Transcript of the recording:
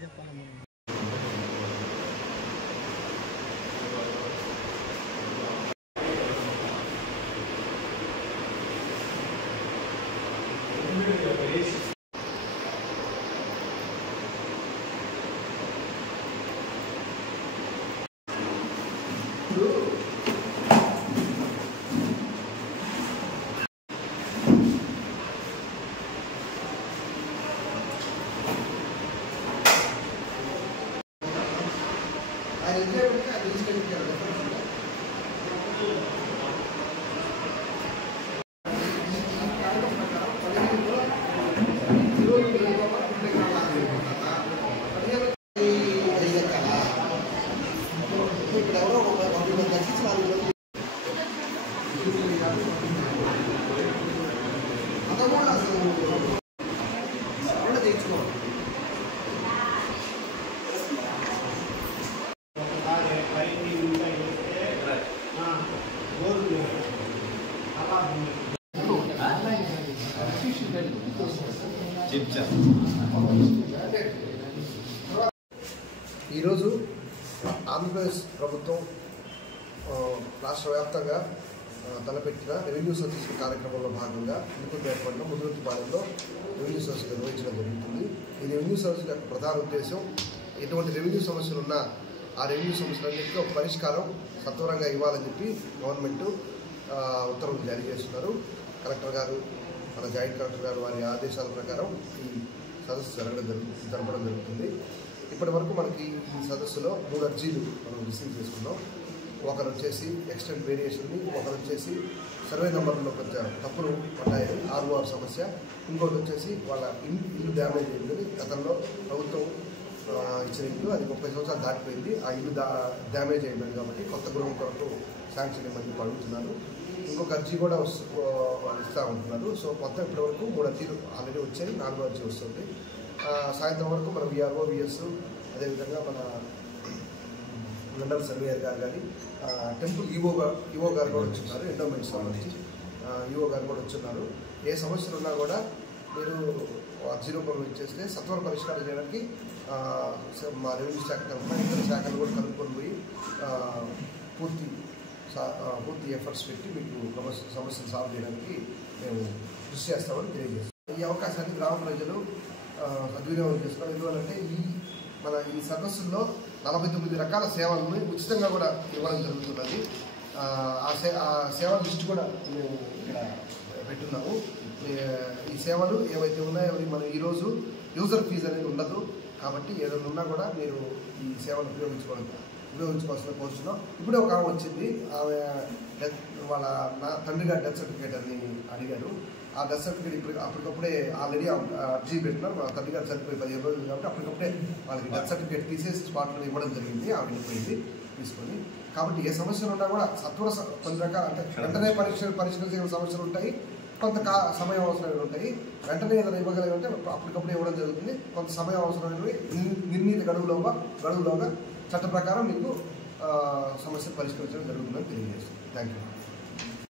చెప్పాలి. ఈరోజు ఆంధ్రప్రదేశ్ ప్రభుత్వం రాష్ట్ర వ్యాప్తంగా తలపెట్టిన రెవెన్యూ సర్వీస్ కార్యక్రమంలో భాగంగా ఇంకొకటి ముదుగుతిపాలెంలో రెవెన్యూ సర్వీస్ నిర్వహించడం జరుగుతుంది. ఈ రెవెన్యూ సర్వీస్ యొక్క ప్రధాన ఉద్దేశం ఎటువంటి రెవెన్యూ సమస్యలు ఉన్నా ఆ రెవెన్యూ సమస్యలన్నింటికీ ఒక పరిష్కారం సత్వరంగా ఇవ్వాలని చెప్పి గవర్నమెంట్ ఉత్తర్వులు జారీ చేస్తున్నారు. కలెక్టర్ గారు, మన జాయింట్ కలెక్టర్ గారు వారి ఆదేశాల ప్రకారం ఈ సదస్సు జరపడం జరుగుతుంది. ఇప్పటి వరకు మనకి ఈ సదస్సులో 3 అర్జీలు మనం రిసీవ్ చేసుకున్నాం. ఒకరు వచ్చేసి ఎక్స్టెంట్ వేరియేషన్ని, ఒకరు వచ్చేసి సర్వే నెంబర్లో కొంచెం తప్పులు పడ్డాయని ఆర్ఓఆర్ సమస్య, ఇంకోటి వచ్చేసి వాళ్ళ ఇల్లు డ్యామేజ్ అయిందని గతంలో ప్రభుత్వం ఇచ్చిన ఇల్లు అది 30 సంవత్సరాలు దాటిపోయింది. ఆ ఇల్లు డ్యామేజ్ అయిందని కాబట్టి కొత్త గృహం కొరకు శాంక్షన్ ఇవ్వమని అడుగుతున్నారు. ఇంకొక అర్జీ కూడా ఇస్తూ ఉంటున్నారు. సో మొత్తం ఇప్పటివరకు 3 అర్జీలు ఆల్రెడీ వచ్చాయి, 4వ అర్జీ వస్తుంది. సాయంత్రం వరకు మన విఆర్ఓ, విఎస్, అదేవిధంగా మన మండల సర్వేయర్ గారు కానీ, టెంపుల్ ఈవో గారు కూడా వచ్చున్నారు, ఎండోమెంట్స్ సంబంధించి ఈవో గారు కూడా వచ్చున్నారు. ఏ సమస్యలు ఉన్నా కూడా మీరు అర్జీ రూపంలో ఇచ్చేస్తే సత్వర పరిష్కారం చేయడానికి మా రెవెన్యూ శాఖ తరఫున ఇతర శాఖలు కూడా కలుపుకొని పోయి పూర్తి ఎఫర్ట్స్ పెట్టి మీకు సమస్యలు సాల్వ్ చేయడానికి మేము కృషి చేస్తామని తెలియజేస్తాం. ఈ అవకాశాన్ని గ్రామ ప్రజలు సద్వినియోగం చేసుకోవాలి. ఎందువల్లంటే ఈ సదస్సుల్లో 49 రకాల సేవలను ఉచితంగా కూడా ఇవ్వడం జరుగుతున్నది. ఆ సేవల లిస్టు కూడా మేము ఇక్కడ పెట్టున్నాము. ఈ సేవలు ఏవైతే ఉన్నాయో మనం ఈరోజు యూజర్ ఫీజు అనేది ఉండదు కాబట్టి ఏదైనా ఉన్నా కూడా మీరు ఈ సేవలు ఉపయోగించుకోవాల్సిన కోరుతున్నాం. ఇప్పుడే ఒక ఆమె వచ్చింది, ఆమె వాళ్ళ తండ్రి గారి డెత్ సర్టిఫికేట్ అని అడిగారు. ఆ డెత్ సర్టిఫికేట్ అప్పటికప్పుడే ఆల్రెడీ అర్జీ పెట్టినారు. మా తండ్రి గారు చనిపోయి 15 రోజులు కాబట్టి అప్పటికప్పుడే వాళ్ళకి డెత్ సర్టిఫికేట్ తీసేసి స్పాట్లో ఇవ్వడం జరిగింది. ఆమె వెళ్ళిపోయింది తీసుకొని. కాబట్టి ఏ సమస్యలు ఉన్నా కూడా సత్వర కొన్ని రకాల అంటే వెంటనే పరిష్కరించే సమస్యలు ఉంటాయి, కొంత సమయం అవసరమైనవి ఉంటాయి. వెంటనే ఏదైనా ఇవ్వగలిగితే అప్పటికప్పుడు ఇవ్వడం జరుగుతుంది. కొంత సమయం అవసరమైనవి నిర్ణీత గడువులోగా చట్ట ప్రకారం మీకు సమస్యలు పరిష్కరించడం జరుగుతుందని తెలియజేస్తుంది. Thank you.